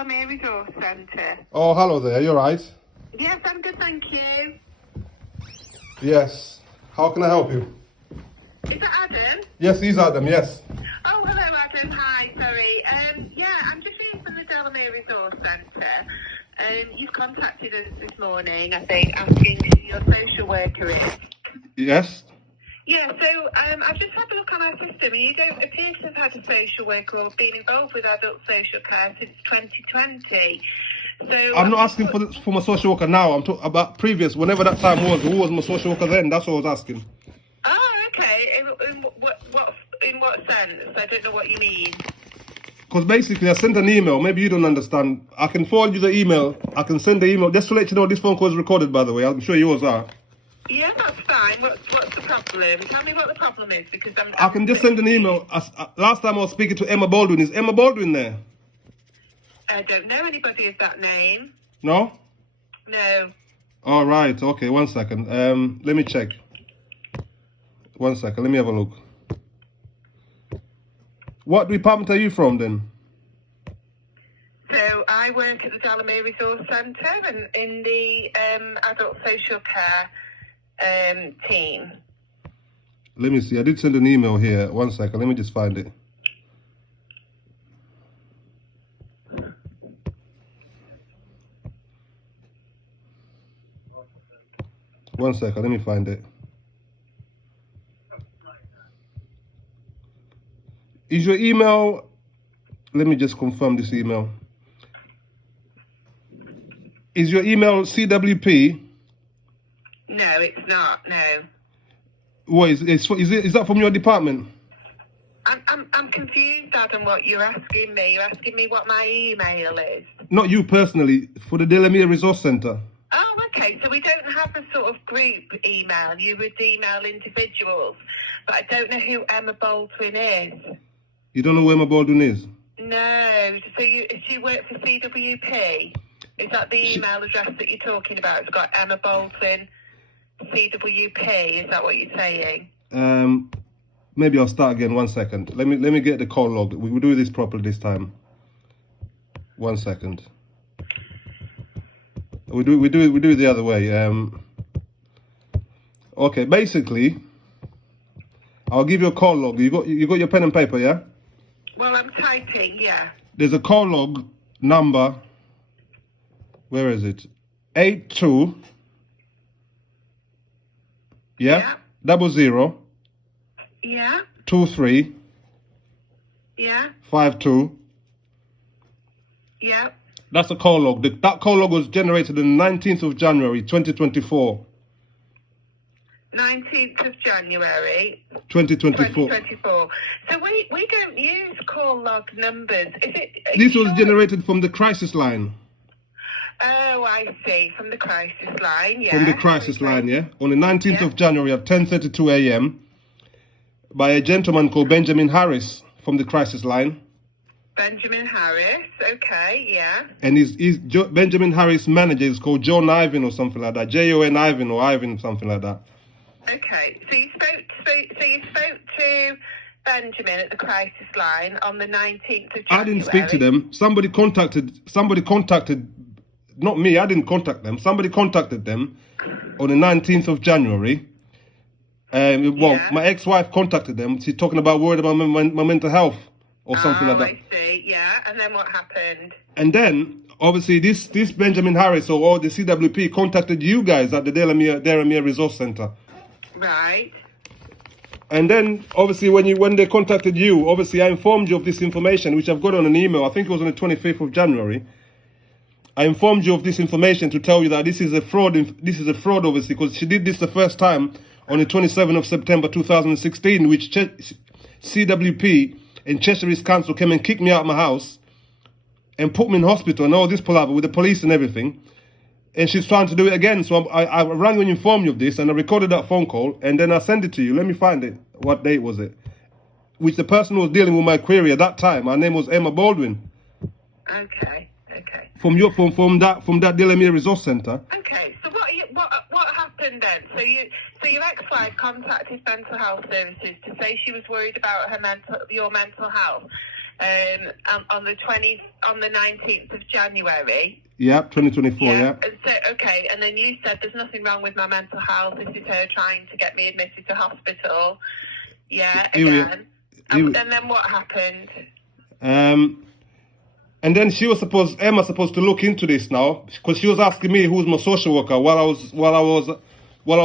Delamere Resource Centre. Oh, hello there. You're right. Yes, I'm good, thank you. Yes. How can I help you? Is it Adam? Yes, he's Adam. Yes. Oh, hello, Adam. Hi, sorry. Yeah, I'm just ringing from the Delamere Resource Centre. You've contacted us this morning, I think, asking who your social worker is. Yes. Yeah, so I've just had a look on our system, and you don't appear to have had a social worker or been involved with adult social care since 2020. So I'm not asking for my social worker now. I'm talking about previous, whenever that time was. Who was my social worker then? That's what I was asking. Oh, okay. In what sense? I don't know what you mean. Because basically, I sent an email. Maybe you don't understand. I can forward you the email. I can send the email. Just to let you know, this phone call is recorded, by the way. I'm sure yours are. Yeah, that's fine. What's the problem? Tell me what the problem is, because I can just send an email. Last time I was speaking to Emma Baldwin. Is Emma Baldwin there? I don't know anybody of that name. No? No. All right. Okay, one second. Let me check. One second. Let me have a look. What department are you from then? So I work at the Delamere Resource Centre and in the adult social care team. Let me see. I did send an email here. One second. Let me just find it. One second. Let me find it. Is your email... Let me just confirm this email. Is your email CWP? No, it's not. No. What is that from your department? I'm confused, Adam, what you're asking me. You're asking me what my email is. Not you personally, for the Delamere Resource Centre. Oh, okay. So we don't have a sort of group email. You would email individuals, but I don't know who Emma Baldwin is. You don't know who Emma Baldwin is? No. So you work for CWP? Is that the email address that you're talking about? It's got Emma Baldwin, CWP. Is that what you're saying? Maybe I'll start again. One second. Let me get the call log. We will do this properly this time. One second. We do it the other way. Okay. Basically, I'll give you a call log. You got your pen and paper, yeah? Well, I'm typing. Yeah. There's a call log number. Where is it? 82. Yeah. 00. Yeah. 23. Yeah. 52. Yeah. That's a call log. That call log was generated on the 19th of January, 2024. 19th of January 2024. So we don't use call log numbers. Is it? This was generated from the crisis line. Oh, I see. From the crisis line, yeah. From the crisis line, yeah. On the 19th of January at 10:32 a.m. by a gentleman called Benjamin Harris from the crisis line. Benjamin Harris, okay, yeah. And Benjamin Harris' manager is called John Ivan or something like that. Jon Ivan or Ivan, something like that. Okay, so you spoke to Benjamin at the crisis line on the 19th of January. I didn't speak to them. Somebody contacted, not me, I didn't contact them. Somebody contacted them on the 19th of January. My ex-wife contacted them. She's talking about worried about my mental health or something like that. I see, yeah. And then what happened? And then, obviously, this Benjamin Harris or the CWP contacted you guys at the Delamere Resource Centre. Right. And then, obviously, when they contacted you, obviously, I informed you of this information, which I've got on an email. I think it was on the 25th of January. I informed you of this information to tell you that this is a fraud. This is a fraud, obviously, because she did this the first time on the 27th of September 2016, which CWP and Cheshire East Council came and kicked me out of my house and put me in hospital and all this palaver with the police and everything. And she's trying to do it again. So I rang you and informed you of this, and I recorded that phone call, and then I sent it to you. Let me find it. What date was it? Which the person who was dealing with my query at that time, her name was Emma Baldwin. Okay. From that Delamere Resource Centre. Okay. So what happened then? So your ex-wife contacted mental health services to say she was worried about your mental health. on the 19th of January. Yeah, 2024. Yeah. And so, okay, and then you said there's nothing wrong with my mental health. This is her trying to get me admitted to hospital. Yeah, again. And then what happened? And then Emma's supposed to look into this now, because she was asking me who's my social worker while I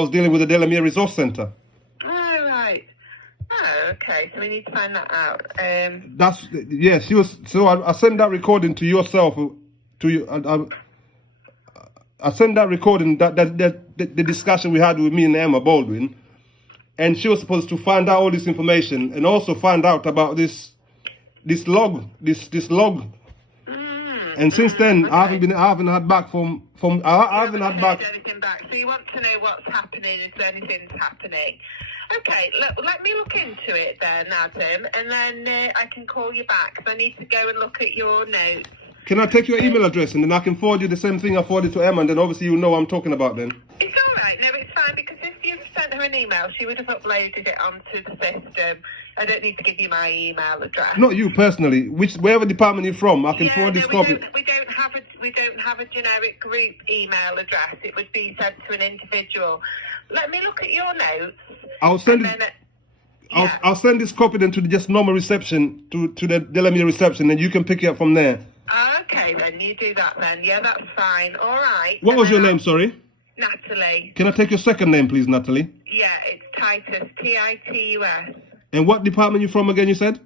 was dealing with the Delamere Resource Centre. Oh, right. Oh, okay. So we need to find that out. She was. So I sent that recording to yourself. To you, I sent that recording that the discussion we had with me and Emma Baldwin, and she was supposed to find out all this information and also find out about this log. And since then, okay. I haven't had back anything back. So you want to know what's happening, if anything's happening. Okay, let me look into it then, Adam, and then I can call you back, because I need to go and look at your notes. Can I take your email address, and then I can forward you the same thing I forwarded to Emma, and then obviously you know what I'm talking about then? It's all right. No, it's fine, because if you've sent her an email, she would have uploaded it onto the system. I don't need to give you my email address. Not you personally. Wherever department you're from, I can forward this copy. We don't have a generic group email address. It would be sent to an individual. Let me look at your notes. I'll send I'll send this copy then to the just normal reception, to the Delamere reception, and you can pick it up from there. Okay, then you do that then. Yeah, that's fine. All right. What was your name, sorry? Natalie. Can I take your second name, please, Natalie? Yeah, it's Titus, Titus. And what department you from again, you said?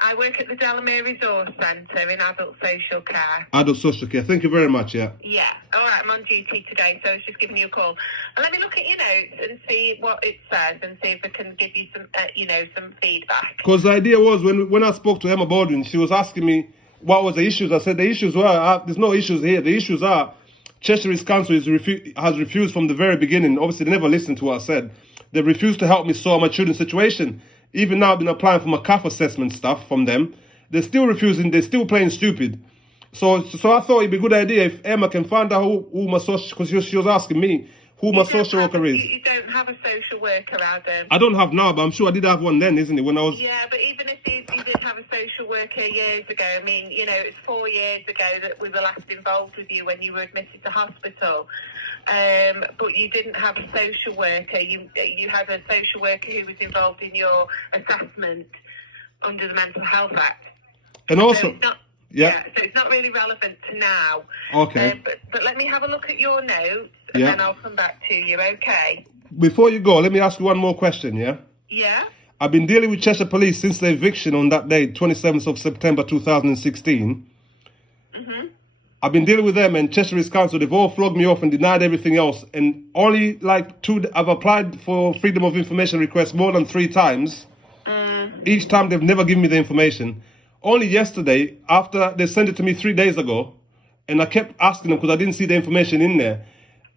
I work at the Delamere Resource Centre in Adult Social Care. Adult Social Care. Thank you very much, yeah. Yeah. All right, I'm on duty today, so I was just giving you a call. And let me look at your notes and see what it says and see if I can give you some, some feedback. Because the idea was, when I spoke to Emma Baldwin, she was asking me what was the issues. I said the issues were, there's no issues here. The issues are, Cheshire East Council has refused from the very beginning. Obviously, they never listened to what I said. They refused to help me sort my children's situation. Even now, I've been applying for my CAF assessment stuff from them. They're still refusing. They're still playing stupid. So I thought it'd be a good idea if Emma can find out who my social, because she was asking me who my social worker is. You don't have a social worker, Adam. I don't have now, but I'm sure I did have one then, isn't it? When I was. Yeah, but even if you did have a social worker years ago, I mean, it's 4 years ago that we were last involved with you when you were admitted to hospital. But you didn't have a social worker. You had a social worker who was involved in your assessment under the Mental Health Act. And also, so it's not, so it's not really relevant to now. Okay. But let me have a look at your notes, and then I'll come back to you. Okay. Before you go, let me ask you one more question. Yeah. Yeah. I've been dealing with Cheshire Police since the eviction on that day, 27th of September 2016. Mhm. I've been dealing with them, and Cheshire East Council, they've all flogged me off and denied everything else. And only I've applied for freedom of information requests more than 3 times. Each time they've never given me the information. Only yesterday, after they sent it to me 3 days ago, and I kept asking them because I didn't see the information in there.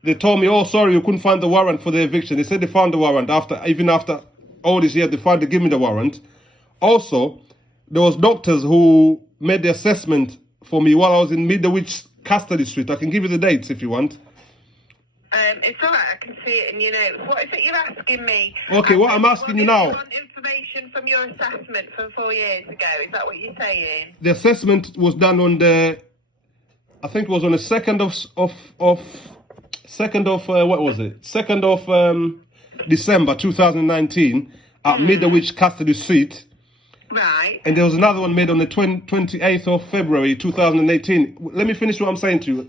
They told me, oh, sorry, you couldn't find the warrant for the eviction. They said they found the warrant even after all this year, they give me the warrant. Also, there was doctors who made the assessment for me while I was in Middlewich Custody Street. I can give you the dates if you want. It's all right, I can see it in your notes. What is it you're asking me? Okay, what I'm asking you now. You want information from your assessment from 4 years ago, is that what you're saying? The assessment was done on the 2nd of December 2019 at Middlewich Custody Street. Right. And there was another one made on the 28th of February 2018. Let me finish what I'm saying to you.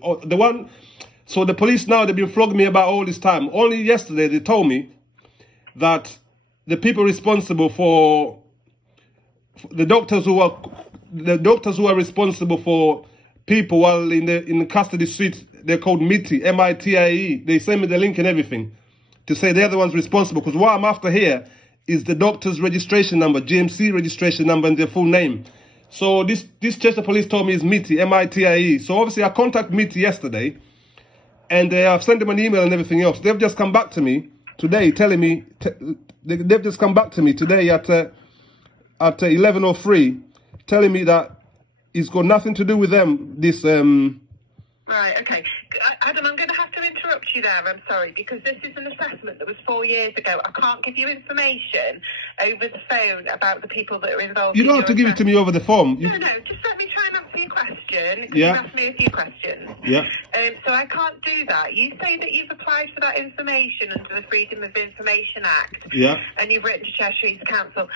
So the police now, they've been flogging me about all this time. Only yesterday they told me that the people responsible for the doctors who are responsible for people while in the custody street, they're called MITIE, MITIE. They sent me the link and everything to say they're the ones responsible. Because what I'm after here is the doctor's registration number, GMC registration number, and their full name. So this Chester police told me is MITIE, MITIE. So obviously I contacted MITIE yesterday, and I've sent them an email and everything else. They've just come back to me today telling me, they've just come back to me today at 11:03, telling me that it's got nothing to do with them, this... Right, okay. Adam, I'm going to have to interrupt you there. I'm sorry, because this is an assessment that was 4 years ago. I can't give you information over the phone about the people that are involved. You don't have to give it to me over the phone. No, just let me try and answer your question. Because Yeah. you've asked me a few questions. Yeah. So I can't do that. You say that you've applied for that information under the Freedom of Information Act. Yeah. And you've written to Cheshire East Council.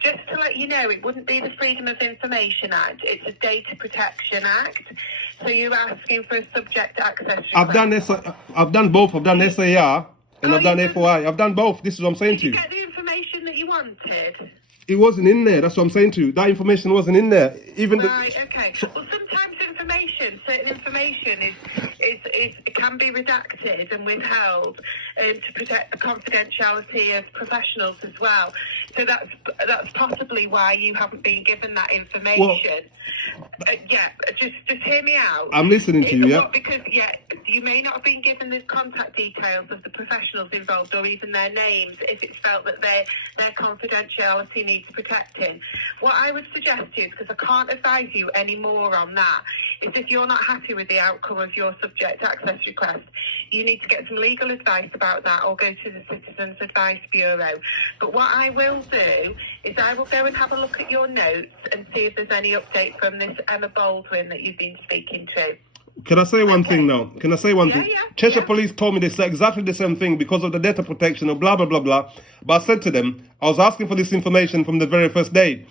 Just to let you know, it wouldn't be the Freedom of Information Act. It's a Data Protection Act. So you're asking for a subject access request. I've done both. I've done SAR and I've done FOI. I've done both. This is what I'm saying to you. Did you get the information that you wanted? It wasn't in there. That's what I'm saying to you. That information wasn't in there. Right, okay. Well, sometimes certain information it can be redacted and withheld to protect the confidentiality of professionals as well. So that's possibly why you haven't been given that information. Just hear me out. I'm listening to you, yeah. Because, you may not have been given the contact details of the professionals involved or even their names if it's felt that their confidentiality needs protecting. What I would suggest to you, because I can't advise you any more on that, is if you're not happy with the outcome of your subject access request, you need to get some legal advice about that or go to the Citizens Advice Bureau. But what I will do is I will go and have a look at your notes and see if there's any update from this Emma Baldwin that you've been speaking to. Can I say one thing now? Can I say one thing? Yeah. Cheshire Police told me they said exactly the same thing because of the data protection or blah, blah, blah, blah. But I said to them, I was asking for this information from the very first day.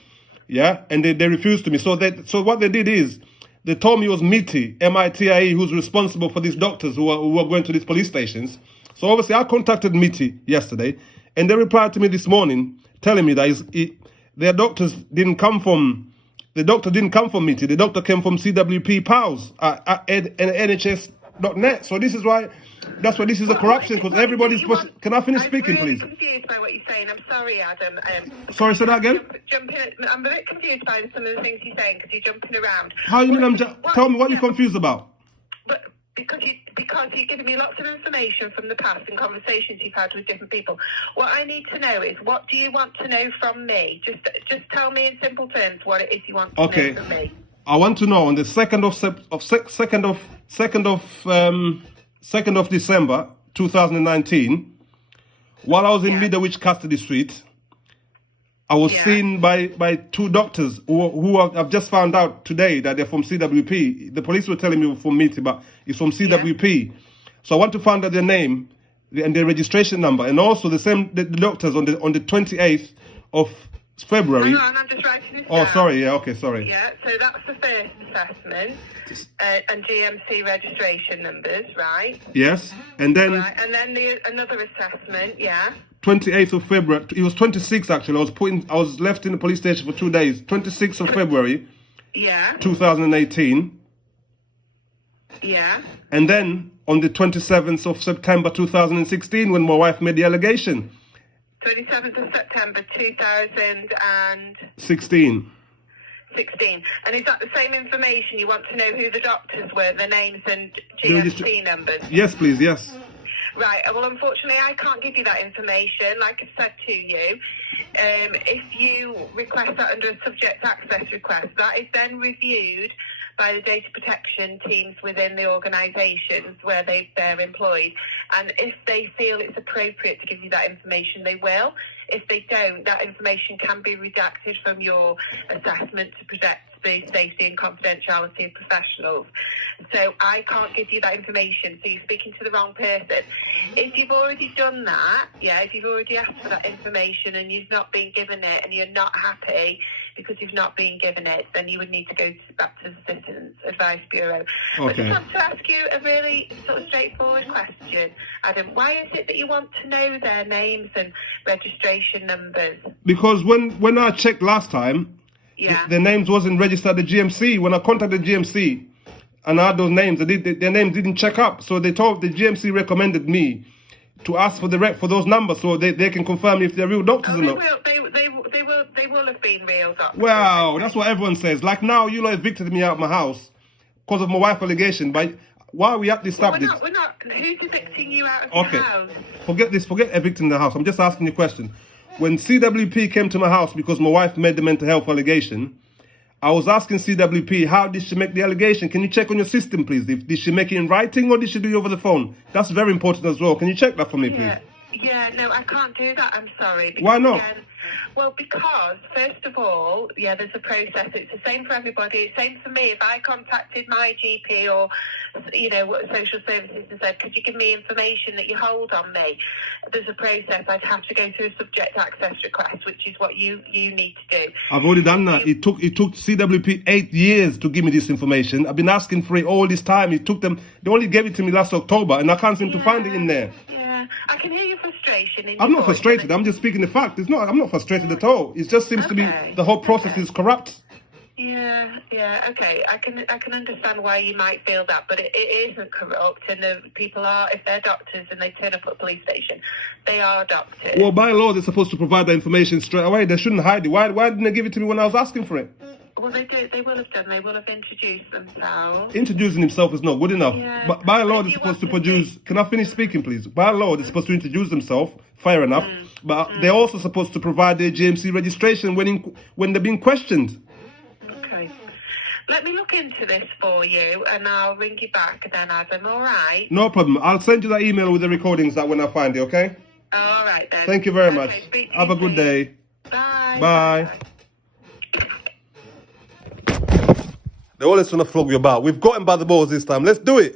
Yeah? And they refused to me. So what they did is, they told me it was MITIE, M-I-T-I-E, who's responsible for these doctors who are going to these police stations. So obviously I contacted MITIE yesterday, and they replied to me this morning telling me that their doctors didn't come from... The doctor didn't come from MITIE. The doctor came from CWP PALS at NHS.net. So this is why, that's why this is a corruption, because everybody's... Can I finish speaking, please? I'm really confused by what you're saying. I'm sorry, Adam. Sorry, say that again? I'm a bit confused by some of the things you're saying because you're jumping around. How you mean tell me what you're confused about. But because you're giving me lots of information from the past and conversations you've had with different people. What I need to know is, what do you want to know from me? Just tell me in simple terms what it is you want to know from me. I want to know on the 2nd of December 2019, while I was in Middlewich Custody Street, I was seen by two doctors who I've just found out today that they're from CWP. The police were telling me from MITIE, but it's from CWP. Yeah. So I want to find out their name and their registration number, and also the doctors on the 28th of February. Hang on, I'm just writing this down. Sorry. Yeah, okay, sorry. Yeah, so that's the first assessment, and GMC registration numbers, right? Yes, and then... Right, and then another assessment, 28th of February. It was 26 actually. I was left in the police station for 2 days. 26th of February. 2018. Yeah. And then on the 27th of September 2016, when my wife made the allegation. 27th of September 2016. 16. And is that the same information? You want to know who the doctors were, their names and GMC numbers? Yes, please, yes. Right, well, unfortunately, I can't give you that information, like I said to you. If you request that under a subject access request, that is then reviewed by the data protection teams within the organisations where they're employed. And if they feel it's appropriate to give you that information, they will. If they don't, that information can be redacted from your assessment to protect the safety and confidentiality of professionals. So I can't give you that information, so you're speaking to the wrong person. If you've already done that, if you've already asked for that information and you've not been given it and you're not happy because you've not been given it, then you would need to go back to the Citizens Advice Bureau. Okay. I just want to ask you a really sort of straightforward question, Adam. Why is it that you want to know their names and registration numbers? Because when I checked last time, their names wasn't registered at the GMC. When I contacted GMC and I had those names, their names didn't check up. So the GMC recommended me to ask for those numbers so they can confirm if they're real doctors or not. They will have been real doctors. Wow, that's what everyone says. Like now, you evicted me out of my house because of my wife's allegation. But why are we at this subject? We're not. Who's evicting you out of your house? Forget evicting the house. I'm just asking you a question. When CWP came to my house because my wife made the mental health allegation, I was asking CWP, how did she make the allegation? Can you check on your system, please? Did she make it in writing or did she do it over the phone? That's very important as well. Can you check that for me, please? Yeah, no, I can't do that. I'm sorry. Because, why not? Again, well, because, first of all, there's a process. It's the same for everybody. It's the same for me. If I contacted my GP or, social services and said, could you give me information that you hold on me? There's a process. I'd have to go through a subject access request, which is what you need to do. I've already done that. It took CWP 8 years to give me this information. I've been asking for it all this time. It took them, they only gave it to me last October, and I can't seem to find it in there. I can hear your frustration. I'm not frustrated. I'm just speaking the fact. I'm not frustrated at all. It just seems to be the whole process is corrupt. Yeah. Okay, I can understand why you might feel that, but it isn't corrupt. And the people are, if they're doctors and they turn up at a police station, they are doctors. Well, by law, they're supposed to provide that information straight away. They shouldn't hide it. Why didn't they give it to me when I was asking for it? Well, they did. They will have done. They will have introduced themselves. Introducing himself is not good enough. Yeah. But by law, they're supposed to produce... Can I finish speaking, please? By law, they're supposed to introduce themselves. Fair enough. But they're also supposed to provide their GMC registration when they're being questioned. Okay. Let me look into this for you, and I'll ring you back then, Adam. All right? No problem. I'll send you that email with the recordings that when I find it, okay? All right, then. Thank you very much. Have a good day. Bye. Bye. They always want to flog you about. We've got him by the balls this time. Let's do it.